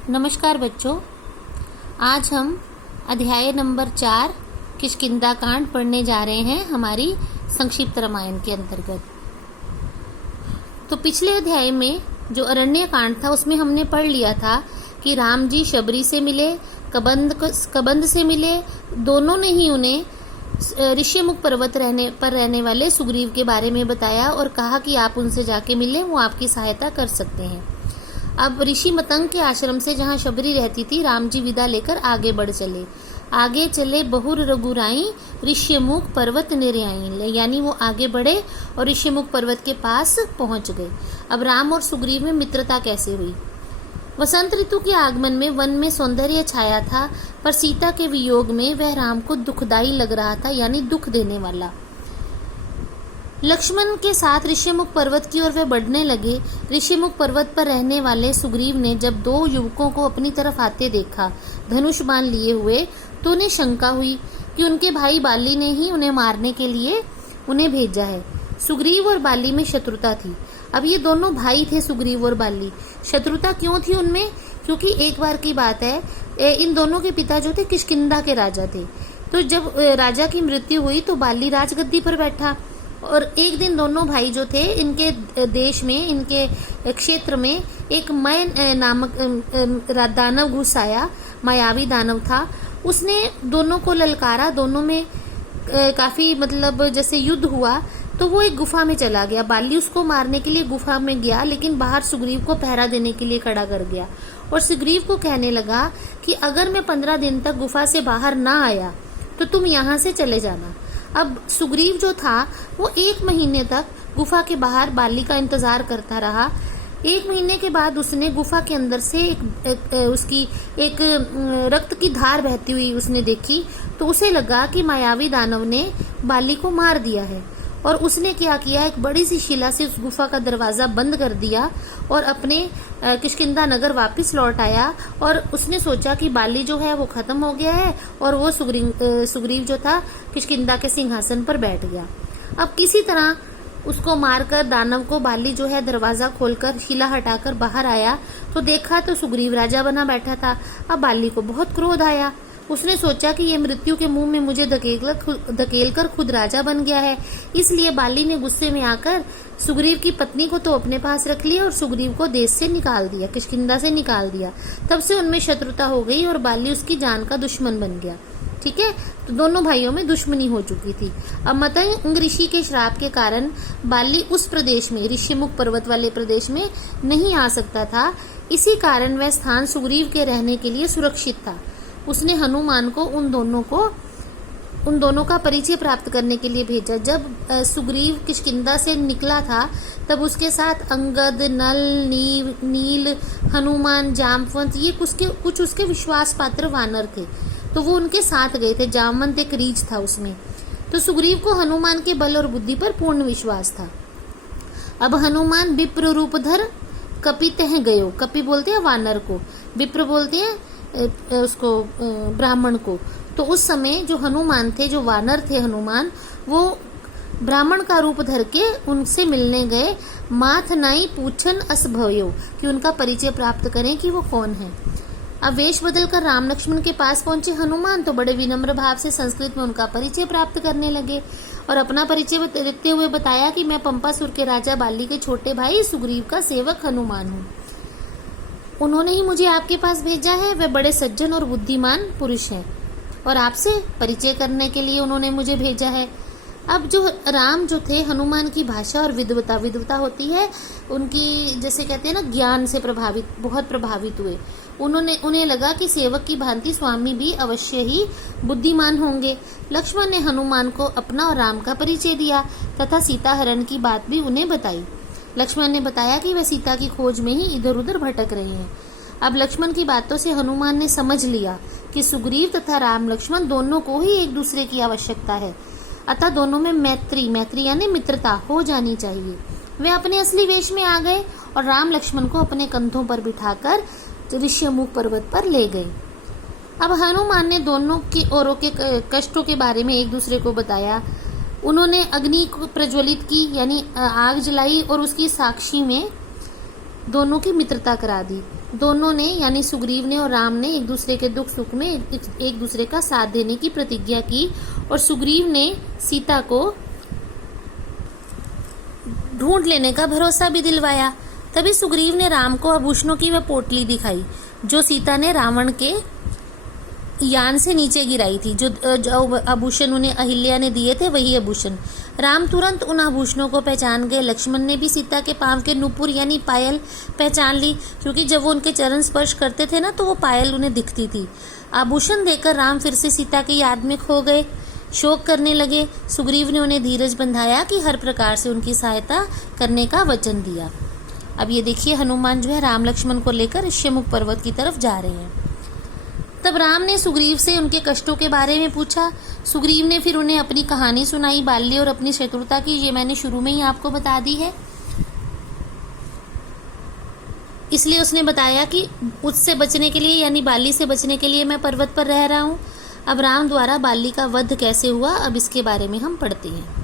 नमस्कार बच्चों, आज हम अध्याय नंबर 4 किष्किंधा कांड पढ़ने जा रहे हैं हमारी संक्षिप्त रामायण के अंतर्गत। तो पिछले अध्याय में जो अरण्य कांड था उसमें हमने पढ़ लिया था कि राम जी शबरी से मिले, कबंध से मिले। दोनों ने ही उन्हें ऋष्यमुख पर्वत पर रहने वाले सुग्रीव के बारे में बताया और कहा कि आप उनसे जाके मिलें, वो आपकी सहायता कर सकते हैं। अब ऋषि मतंग के आश्रम से जहाँ शबरी रहती थी, राम जी विदा लेकर आगे चले बहुर रघुराई ऋष्यमुख पर्वत निर्याई, यानी वो आगे बढ़े और ऋष्यमुख पर्वत के पास पहुंच गए। अब राम और सुग्रीव में मित्रता कैसे हुई? वसंत ऋतु के आगमन में वन में सौंदर्य छाया था, पर सीता के वियोग में वह राम को दुखदायी लग रहा था, यानी दुख देने वाला। लक्ष्मण के साथ ऋष्यमुख पर्वत की ओर वे बढ़ने लगे। ऋष्यमुख पर्वत पर रहने वाले सुग्रीव ने जब दो युवकों को अपनी तरफ आते देखा, धनुष बाण लिए हुए, तो उन्हें शंका हुई कि उनके भाई बाली ने ही उन्हें मारने के लिए उन्हें भेजा है। सुग्रीव और बाली में शत्रुता थी। अब ये दोनों भाई थे, सुग्रीव और बाली। शत्रुता क्यों थी उनमें? क्योंकि एक बार की बात है, इन दोनों के पिता जो थे किष्किंधा के राजा थे। तो जब राजा की मृत्यु हुई तो बाली राजगद्दी पर बैठा, और एक दिन दोनों भाई जो थे, इनके देश में, इनके क्षेत्र में एक मय नामक दानव घुस आया, मायावी दानव था। उसने दोनों को ललकारा, दोनों में काफी जैसे युद्ध हुआ, तो वो एक गुफा में चला गया। बाली उसको मारने के लिए गुफा में गया, लेकिन बाहर सुग्रीव को पहरा देने के लिए खड़ा कर गया और सुग्रीव को कहने लगा कि अगर मैं 15 दिन तक गुफा से बाहर ना आया तो तुम यहाँ से चले जाना। अब सुग्रीव जो था वो 1 महीने तक गुफा के बाहर बाली का इंतजार करता रहा। 1 महीने के बाद उसने गुफा के अंदर से एक रक्त की धार बहती हुई उसने देखी, तो उसे लगा कि मायावी दानव ने बाली को मार दिया है। और उसने क्या किया, एक बड़ी सी शिला से उस गुफा का दरवाजा बंद कर दिया और अपने किष्किंधा नगर वापस लौट आया। और उसने सोचा कि बाली जो है वो खत्म हो गया है, और वो सुग्रीव जो था किष्किंधा के सिंहासन पर बैठ गया। अब किसी तरह उसको मारकर दानव को बाली जो है दरवाजा खोलकर शिला हटाकर बाहर आया, तो देखा तो सुग्रीव राजा बना बैठा था। अब बाली को बहुत क्रोध आया। उसने सोचा कि ये मृत्यु के मुंह में मुझे धकेलकर खुद राजा बन गया है। इसलिए बाली ने गुस्से में आकर सुग्रीव की पत्नी को तो अपने पास रख लिया और सुग्रीव को देश से निकाल दिया, किष्किंधा से निकाल दिया। तब से उनमें शत्रुता हो गई और बाली उसकी जान का दुश्मन बन गया। ठीक है, तो दोनों भाइयों में दुश्मनी हो चुकी थी। अब मतंग ऋषि के श्राप के कारण बाली उस प्रदेश में, ऋष्यमुख पर्वत वाले प्रदेश में नहीं आ सकता था। इसी कारण वह स्थान सुग्रीव के रहने के लिए सुरक्षित था। उसने हनुमान को उन दोनों का परिचय प्राप्त करने के लिए भेजा। जब सुग्रीव किष्किंधा से निकला था, तब उसके साथ अंगद, नल, नील, हनुमान, जामवंत, ये कुछ उसके विश्वास पात्र वानर थे। तो वो उनके साथ गए थे। जामवंत एक रीछ था उसमें। तो सुग्रीव को हनुमान के बल और बुद्धि पर पूर्ण विश्वास था। अब हनुमान विप्र रूप धर कपितः गयो। कपि बोलते हैं वानर को, विप्र बोलते हैं उसको ब्राह्मण को। तो उस समय जो हनुमान थे, जो वानर थे हनुमान, वो ब्राह्मण का रूप धर के उनसे मिलने गए। माथ नाई पूछन अस भयो, कि उनका परिचय प्राप्त करें कि वो कौन है। अब वेश बदलकर राम लक्ष्मण के पास पहुंचे हनुमान, तो बड़े विनम्र भाव से संस्कृत में उनका परिचय प्राप्त करने लगे और अपना परिचय देते हुए बताया कि मैं पंपासुर के राजा बाली के छोटे भाई सुग्रीव का सेवक हनुमान हूँ। उन्होंने ही मुझे आपके पास भेजा है। वे बड़े सज्जन और बुद्धिमान पुरुष हैं और आपसे परिचय करने के लिए उन्होंने मुझे भेजा है। अब जो राम जो थे, हनुमान की भाषा और विद्वता होती है उनकी, जैसे कहते हैं ना, ज्ञान से बहुत प्रभावित हुए। उन्हें लगा कि सेवक की भांति स्वामी भी अवश्य ही बुद्धिमान होंगे। लक्ष्मण ने हनुमान को अपना और राम का परिचय दिया तथा सीता हरण की बात भी उन्हें बताई। लक्ष्मण ने बताया कि वह सीता की खोज में ही इधर उधर भटक रहे हैं। अब लक्ष्मण की बातों से हनुमान ने समझ लिया कि सुग्रीव तथा राम लक्ष्मण दोनों को ही एक दूसरे की आवश्यकता है, अतः दोनों में मैत्री यानी मित्रता हो जानी चाहिए। वे अपने असली वेश में आ गए और राम लक्ष्मण को अपने कंधों पर बिठाकर ऋष्यमुख पर्वत पर ले गए। अब हनुमान ने दोनों की ओरों के कष्टों के बारे में एक दूसरे को बताया। उन्होंने अग्नि को प्रज्वलित की, यानी आग जलाई, और उसकी साक्षी में दोनों की मित्रता करा दी। दोनों ने यानी सुग्रीव ने और राम ने एक दूसरे के दुख सुख में एक दूसरे का साथ देने की प्रतिज्ञा की और सुग्रीव ने सीता को ढूंढ लेने का भरोसा भी दिलवाया। तभी सुग्रीव ने राम को आभूषणों की वह पोटली दिखाई जो सीता ने रावण के यान से नीचे गिराई थी। जो आभूषण उन्हें अहिल्या ने दिए थे वही आभूषण। राम तुरंत उन आभूषणों को पहचान गए। लक्ष्मण ने भी सीता के पांव के नुपुर यानी पायल पहचान ली, क्योंकि जब वो उनके चरण स्पर्श करते थे ना तो वो पायल उन्हें दिखती थी। आभूषण देखकर राम फिर से सीता की याद में खो गए, शोक करने लगे। सुग्रीव ने उन्हें धीरज बंधाया कि हर प्रकार से उनकी सहायता करने का वचन दिया। अब ये देखिए, हनुमान जो है राम लक्ष्मण को लेकर ऋष्यमुख पर्वत की तरफ जा रहे हैं। तब राम ने सुग्रीव से उनके कष्टों के बारे में पूछा। सुग्रीव ने फिर उन्हें अपनी कहानी सुनाई, बाल्य और अपनी शत्रुता की। ये मैंने शुरू में ही आपको बता दी है। इसलिए उसने बताया कि उससे बचने के लिए यानी बाली से बचने के लिए मैं पर्वत पर रह रहा हूँ। अब राम द्वारा बाली का वध कैसे हुआ, अब इसके बारे में हम पढ़ते हैं।